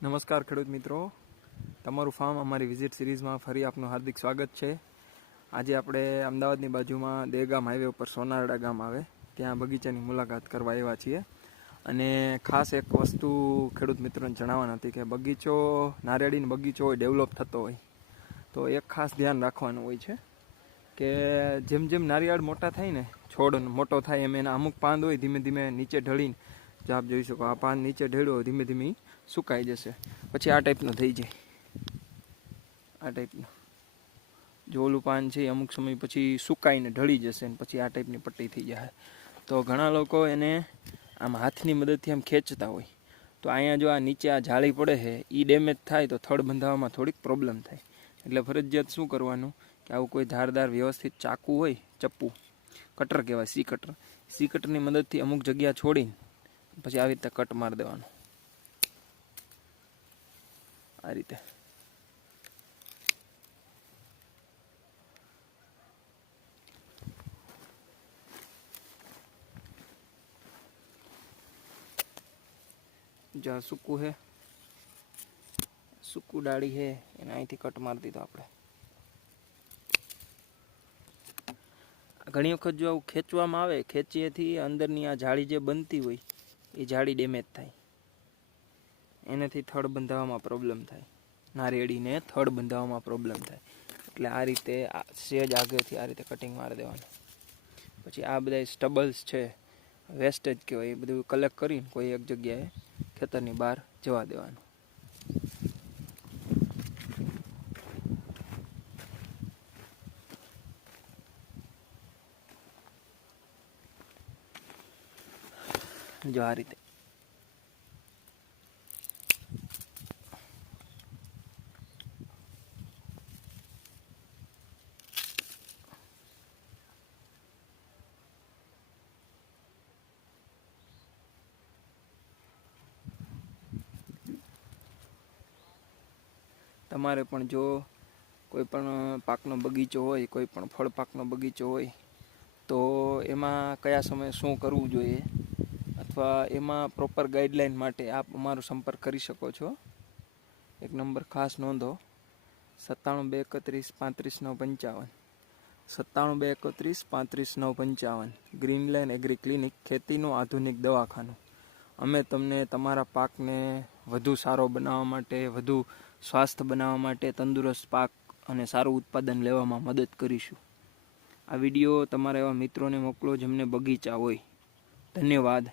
નમસ્કાર ખેડૂત મિત્રો, તમારું ફાર્મ અમારી વિઝિટ સિરીઝમાં ફરી આપનું હાર્દિક સ્વાગત છે। આજે આપણે અમદાવાદની બાજુમાં દેગામ હાઈવે ઉપર સોનારડા ગામ આવે ત્યાં બગીચાની મુલાકાત કરવા આવ્યા છીએ। અને ખાસ એક વસ્તુ ખેડૂત મિત્રોને જણાવવાની હતી કે બગીચો નારિયેળીનો બગીચો હોય ડેવલપ થતો હોય તો એક ખાસ ધ્યાન રાખવાનું હોય છે કે જેમ જેમ નારિયેળ મોટા થાય ને, છોડ મોટો થાય એમ એના અમુક પાંદ હોય ધીમે ધીમે નીચે ઢળીને, જો આપ જોઈ શકો આ પાંદ નીચે ઢળ્યો હોય ધીમે ધીમે સુકાઈ જશે, પછી આ ટાઈપનું થઈ જાય। આ ટાઈપનું જો ઓલું પાન છે અમુક સમય પછી સુકાઈને ઢળી જશે ને પછી આ ટાઈપની પટ્ટી થઈ જાય। તો ઘણા લોકો એને આમ હાથની મદદથી આમ ખેંચતા હોય તો અહીંયા જો આ નીચે આ જાળી પડે છે એ ડેમેજ થાય તો થડ બંધાવવામાં થોડીક પ્રોબ્લેમ થાય। એટલે ફરજિયાત શું કરવાનું કે આવું કોઈ ધારદાર વ્યવસ્થિત ચાકુ હોય, ચપ્પુ કટર કહેવાય, સી કટરની મદદથી અમુક જગ્યા છોડીને પછી આવી રીતે કટ મારી દેવાનું, આ રીતે। જ્યાં સૂકું છે, સૂકું ડાળી છે એને અહીંથી કટ મારી દીધો આપણે। ઘણી વખત જો આવું ખેંચવામાં આવે, ખેંચીએથી અંદરની આ જાળી જે બનતી હોય એ જાળી ડેમેજ થાય, એનાથી થડ બંધાવવામાં પ્રોબ્લેમ થાય, નારિયેળીને થડ બંધાવવામાં પ્રોબ્લેમ થાય। એટલે આ રીતે સેજ આગળથી આ રીતે કટિંગ મારી દેવાનું। પછી આ બધા સ્ટબલ્સ છે, વેસ્ટેજ કહેવાય, એ બધું કલેક્ટ કરીને કોઈ એક જગ્યાએ ખેતરની બહાર જવા દેવાનું। જો આ રીતે તમારે પણ જો કોઈ પણ પાકનો બગીચો હોય, કોઈ પણ ફળ પાકનો બગીચો હોય તો એમાં કયા સમયે શું કરવું જોઈએ અથવા એમાં પ્રોપર ગાઈડલાઈન માટે આપ અમારો સંપર્ક કરી શકો છો। એક નંબર ખાસ નોંધો, 97 231 35 955, 97 231 35 955, ગ્રીનલેન્ડ એગ્રી ક્લિનિક, ખેતીનું આધુનિક દવાખાનું। અમે તમને તમારા પાકને વધુ સારો બનાવવા માટે, વધુ સ્વાસ્થ્ય બનાવવા માટે, તંદુરસ્ત પાક અને સારું ઉત્પાદન લેવામાં મદદ કરીશું। આ વિડીયો તમારા એવા મિત્રોને મોકલો જેમને બગીચા હોય। ધન્યવાદ।